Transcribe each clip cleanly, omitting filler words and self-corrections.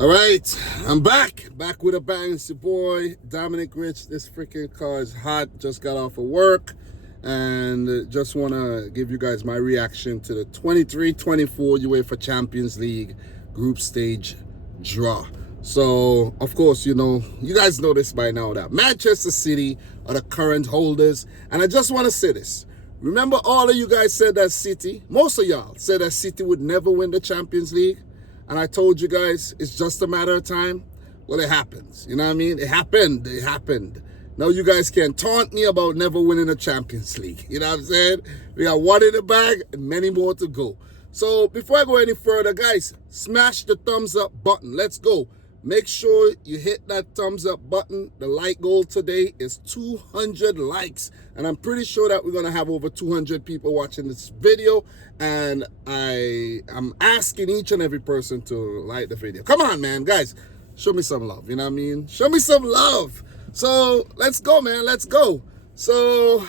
All right, I'm back with a bang. It's your boy Dominic Rich. This freaking car is hot. Just got off of work, and just want to give you guys my reaction to the 23-24 UEFA Champions League group stage draw. So, of course, you guys know this by now that Manchester City are the current holders, and I just want to say this. Remember, all of you guys said that City, most of y'all said that City would never win the Champions League. And I told you guys, it's just a matter of time. Well, it happens. You know what I mean? It happened. Now you guys can taunt me about never winning a Champions League. You know what I'm saying? We got one in the bag and many more to go. So before I go any further, guys, smash the thumbs up button. Let's go. Make sure you hit that thumbs up button. The like goal today is 200 likes. And I'm pretty sure that we're going to have over 200 people watching this video. And I'm asking each and every person to like the video. Come on, man. Guys, show me some love. You know what I mean? Show me some love. So let's go, man. Let's go. So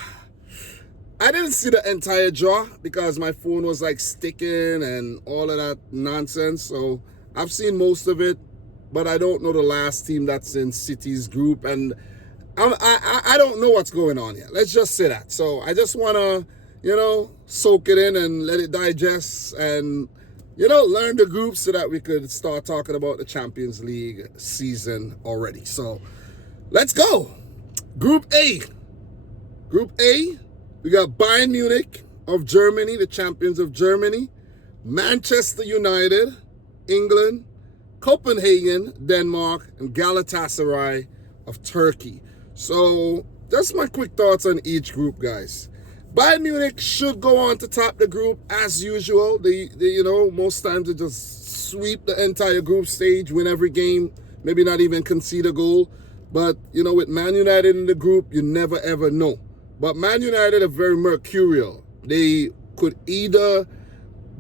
I didn't see the entire draw because my phone was like sticking and all of that nonsense. So I've seen most of it. But I don't know the last team that's in City's group, and I don't know what's going on here. Let's just say that. So I just want to, soak it in and let it digest and, learn the group so that we could start talking about the Champions League season already. So let's go. Group A. Group A, we got Bayern Munich of Germany, the champions of Germany, Manchester United, England, Copenhagen, Denmark, and Galatasaray of Turkey. So that's my quick thoughts on each group, guys. Bayern Munich should go on to top the group as usual. They most times they just sweep the entire group stage, win every game, maybe not even concede a goal. But, with Man United in the group, you never ever know. But Man United are very mercurial. They could either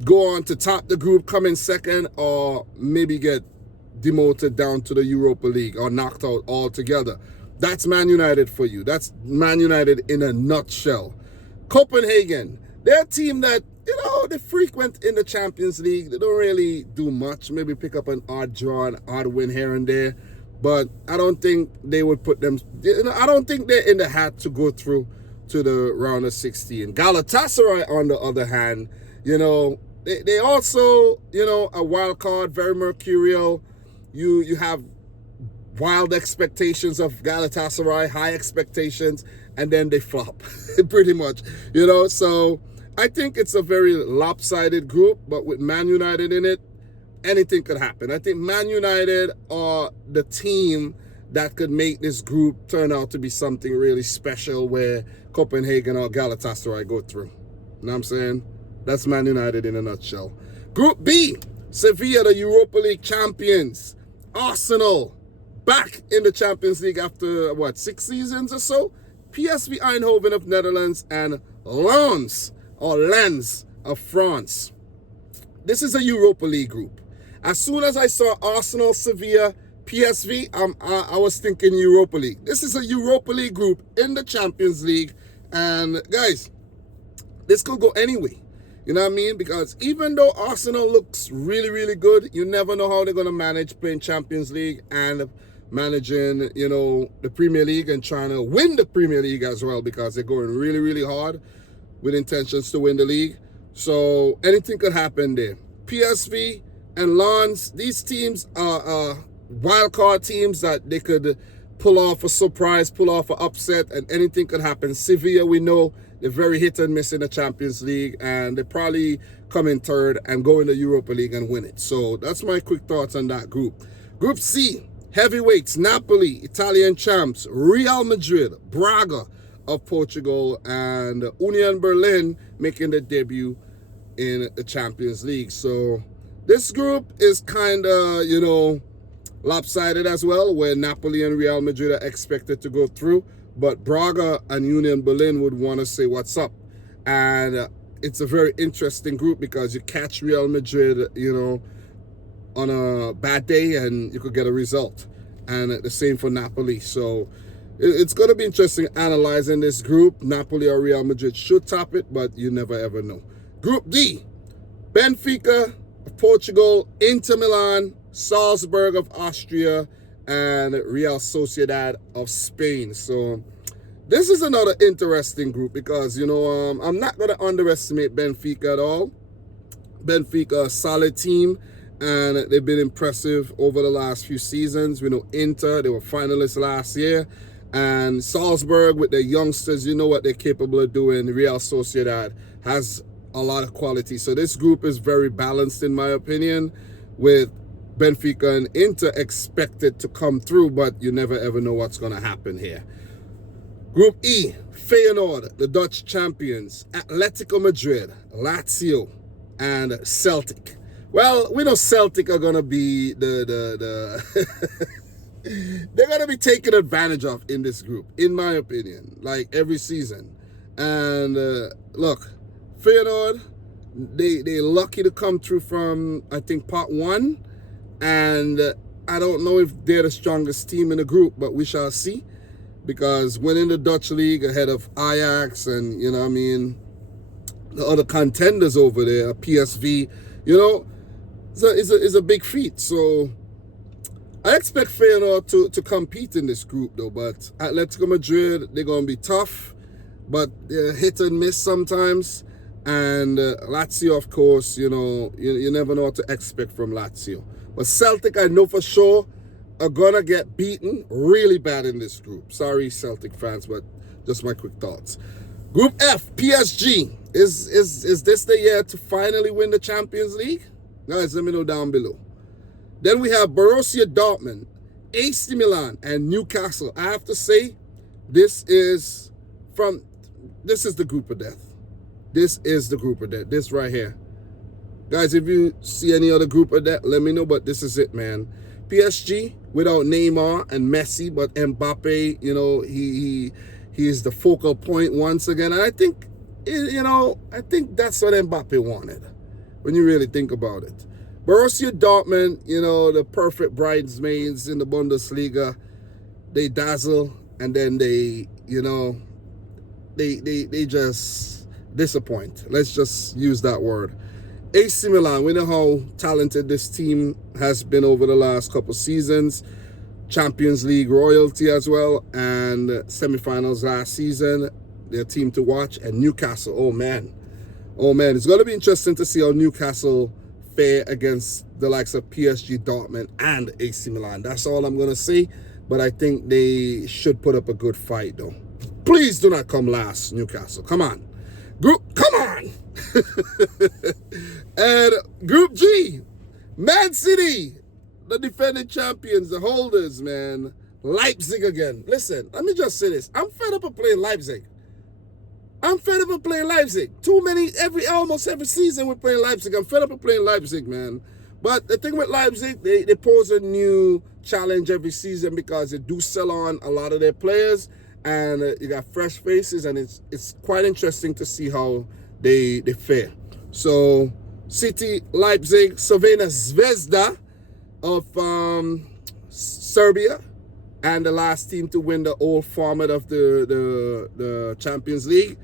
go on to top the group, come in second, or maybe get demoted down to the Europa League or knocked out altogether. That's Man United for you. That's Man United in a nutshell. Copenhagen, they're a team that, they frequent in the Champions League. They don't really do much. Maybe pick up an odd draw, an odd win here and there. But I don't think they would put them, I don't think they're in the hat to go through to the round of 16. Galatasaray, on the other hand, they also, a wild card, very mercurial. You have wild expectations of Galatasaray, high expectations, and then they flop, pretty much, So I think it's a very lopsided group, but with Man United in it, anything could happen. I think Man United are the team that could make this group turn out to be something really special where Copenhagen or Galatasaray go through. You know what I'm saying? That's Man United in a nutshell. Group B, Sevilla, the Europa League champions. Arsenal, back in the Champions League after, 6 seasons or so? PSV Eindhoven of Netherlands and Lens of France. This is a Europa League group. As soon as I saw Arsenal, Sevilla, PSV, I was thinking Europa League. This is a Europa League group in the Champions League. And guys, this could go anyway. You know what I mean? Because even though Arsenal looks really, really good, you never know how they're going to manage playing Champions League and managing, the Premier League and trying to win the Premier League as well, because they're going really, really hard with intentions to win the league. So anything could happen there. PSV and Lens, these teams are wild card teams that they could pull off a surprise, pull off an upset, and anything could happen. Sevilla, we know, they're very hit and miss in the Champions League, and they probably come in third and go in the Europa League and win it. So that's my quick thoughts on that group. Group C, heavyweights, Napoli, Italian champs, Real Madrid, Braga of Portugal, and Union Berlin making their debut in the Champions League. So this group is kind of, lopsided as well, where Napoli and Real Madrid are expected to go through. But Braga and Union Berlin would want to say what's up. And it's a very interesting group because you catch Real Madrid, on a bad day and you could get a result. And the same for Napoli. So it's going to be interesting analyzing this group. Napoli or Real Madrid should top it, but you never ever know. Group D, Benfica of Portugal, Inter Milan, Salzburg of Austria, and Real Sociedad of Spain. So this is another interesting group because, I'm not going to underestimate Benfica at all. Benfica, a solid team, and they've been impressive over the last few seasons. We know Inter, they were finalists last year. And Salzburg, with their youngsters, you know what they're capable of doing. Real Sociedad has a lot of quality. So this group is very balanced, in my opinion, with Benfica and Inter expected to come through, but you never ever know what's going to happen here. Group E, Feyenoord, the Dutch champions, Atletico Madrid, Lazio, and Celtic. Well, we know Celtic are going to be they're going to be taken advantage of in this group, in my opinion, like every season. And look, Feyenoord, they're lucky to come through from, I think, part one. And I don't know if they're the strongest team in the group, but we shall see. Because winning the Dutch league ahead of Ajax and, the other contenders over there, PSV, is a big feat. So I expect Feyenoord to compete in this group, though. But Atletico Madrid, they're going to be tough, but they're hit and miss sometimes. And Lazio, of course, you never know what to expect from Lazio. But Celtic, I know for sure, are going to get beaten really bad in this group. Sorry, Celtic fans, but just my quick thoughts. Group F, PSG. Is this the year to finally win the Champions League? Guys, let me know down below. Then we have Borussia Dortmund, AC Milan, and Newcastle. I have to say, this is the group of death. This is the group of death. This right here. Guys, if you see any other group of that, let me know, but this is it, man. PSG, without Neymar and Messi, but Mbappe, he is the focal point once again. And I think, I think that's what Mbappe wanted, when you really think about it. Borussia Dortmund, the perfect bridesmaids in the Bundesliga. They dazzle, and then they just disappoint. Let's just use that word. AC Milan, we know how talented this team has been over the last couple seasons. Champions League royalty as well, and semifinals last season. Their team to watch. And Newcastle, oh man, it's going to be interesting to see how Newcastle fare against the likes of PSG, Dortmund, and AC Milan. That's all I'm going to say, but I think they should put up a good fight, though. Please do not come last, Newcastle. Come on. Come on. And Group G, Man City, the defending champions, the holders, man. Leipzig again. Listen, let me just say this. I'm fed up of playing Leipzig. Too many, almost every season we're playing Leipzig. I'm fed up of playing Leipzig, man. But the thing with Leipzig, they pose a new challenge every season because they do sell on a lot of their players. And you got fresh faces, and it's quite interesting to see how they fare. So, City, Leipzig, Crvena Zvezda of Serbia, and the last team to win the old format of the Champions League.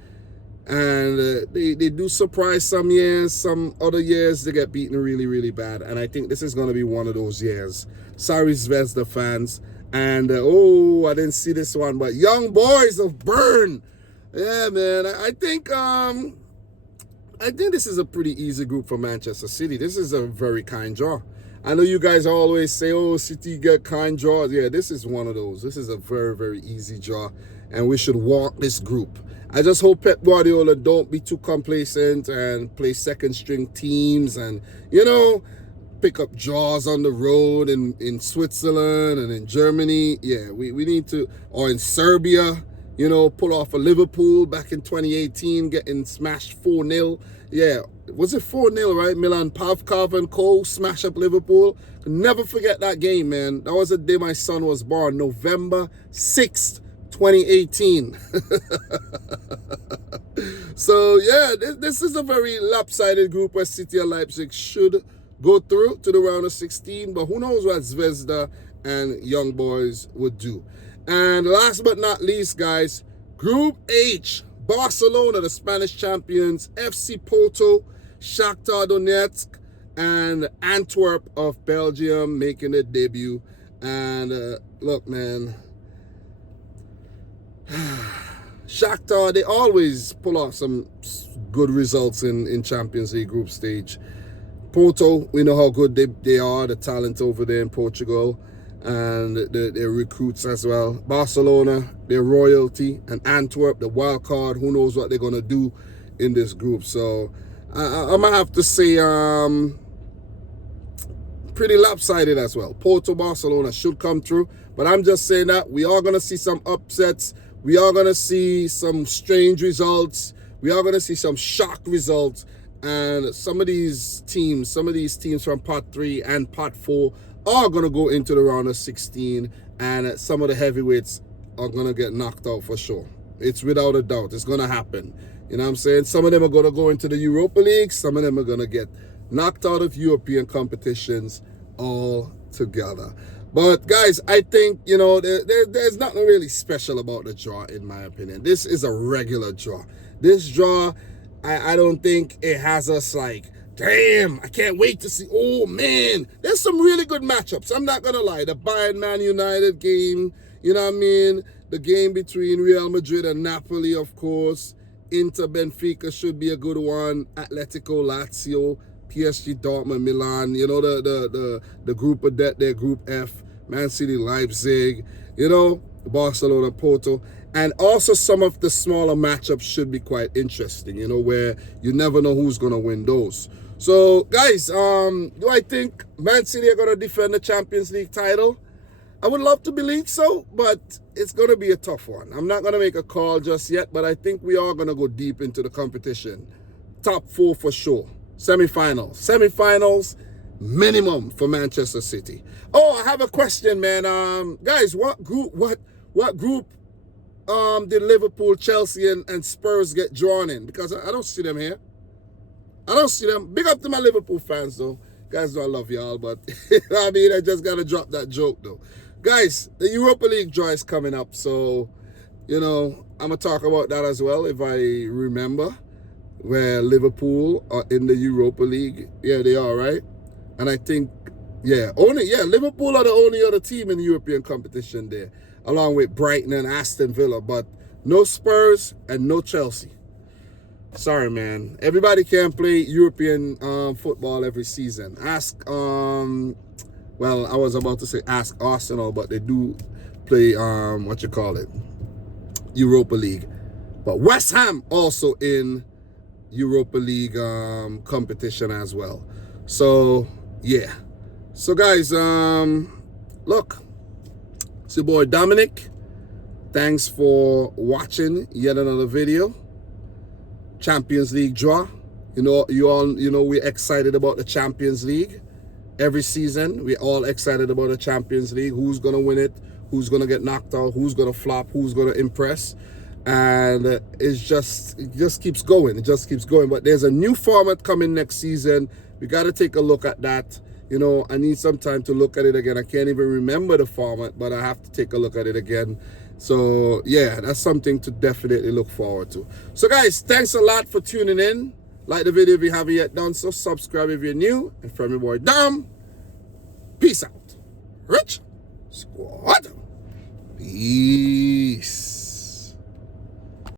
And they do surprise some years, some other years they get beaten really, really bad. And I think this is going to be one of those years. Sorry, Zvezda fans. And, I didn't see this one, but Young Boys of Bern. Yeah, man, I think this is a pretty easy group for Manchester City. This is a very kind draw. I know you guys always say, City get kind draws. Yeah, this is one of those. This is a very, very easy draw, and we should walk this group. I just hope Pep Guardiola don't be too complacent and play second-string teams and, pick up draws on the road in Switzerland and in Germany. Yeah, we need to, or in Serbia, pull off a Liverpool back in 2018, getting smashed 4-0. Yeah, was it 4-0, right? Milan Pavkov and Co. smash up Liverpool. Never forget that game, man. That was the day my son was born, November 6th, 2018. So, yeah, this is a very lopsided group where City and Leipzig should go through to the round of 16, but who knows what Zvezda and Young Boys would do. And last but not least, guys, Group H, Barcelona, the Spanish champions, FC Porto, Shakhtar Donetsk, and Antwerp of Belgium making their debut. And look, man, Shakhtar, they always pull off some good results in Champions League group stage. Porto, we know how good they are, the talent over there in Portugal, and their recruits as well. Barcelona, their royalty, and Antwerp, the wild card. Who knows what they're going to do in this group. So I'm going to have to say pretty lopsided as well. Porto, Barcelona should come through, but I'm just saying that we are going to see some upsets. We are going to see some strange results. We are going to see some shock results. And some of these teams from Pot 3 and Pot 4 are going to go into the round of 16. And some of the heavyweights are going to get knocked out for sure. It's without a doubt. It's going to happen. You know what I'm saying? Some of them are going to go into the Europa League. Some of them are going to get knocked out of European competitions altogether. But guys, I think, you know, there's nothing really special about the draw, in my opinion. This is a regular draw. This draw, I don't think it has us like, damn, I can't wait to see. Oh, man, there's some really good matchups. I'm not going to lie. The Bayern Man United game, you know what I mean? The game between Real Madrid and Napoli, of course. Inter Benfica should be a good one. Atletico, Lazio, PSG, Dortmund, Milan. You know, the group of that, their group F. Man City, Leipzig. You know, Barcelona, Porto. And also some of the smaller matchups should be quite interesting, you know, where you never know who's going to win those. So, guys, do I think Man City are going to defend the Champions League title? I would love to believe so, but it's going to be a tough one. I'm not going to make a call just yet, but I think we are going to go deep into the competition. Top 4 for sure. Semi-finals, minimum for Manchester City. Oh, I have a question, man. Guys, what group did Liverpool, Chelsea, and Spurs get drawn in? Because I don't see them here. I don't see them. Big up to my Liverpool fans, though. Guys, I love y'all, but I mean, I just got to drop that joke, though. Guys, the Europa League draw is coming up, so, you know, I'm going to talk about that as well, if I remember, where Liverpool are in the Europa League. Yeah, they are, right? And I think, Liverpool are the only other team in the European competition there, along with Brighton and Aston Villa, but no Spurs and no Chelsea. Sorry, man. Everybody can't play European football every season. Ask, I was about to say ask Arsenal, but they do play, Europa League. But West Ham also in Europa League competition as well. So, yeah. So, guys, look. It's your boy Dominic. Thanks for watching yet another video. Champions League draw. You know, we're excited about the Champions League. Every season, we're all excited about the Champions League. Who's gonna win it? Who's gonna get knocked out? Who's gonna flop? Who's gonna impress? And it just keeps going. It just keeps going. But there's a new format coming next season. We got to take a look at that. You know, I need some time to look at it again. I can't even remember the format, but I have to take a look at it again. So, yeah, that's something to definitely look forward to. So, guys, thanks a lot for tuning in. Like the video if you haven't yet done so. Subscribe if you're new. And from your boy, Dom, peace out. Rich Squad. Peace.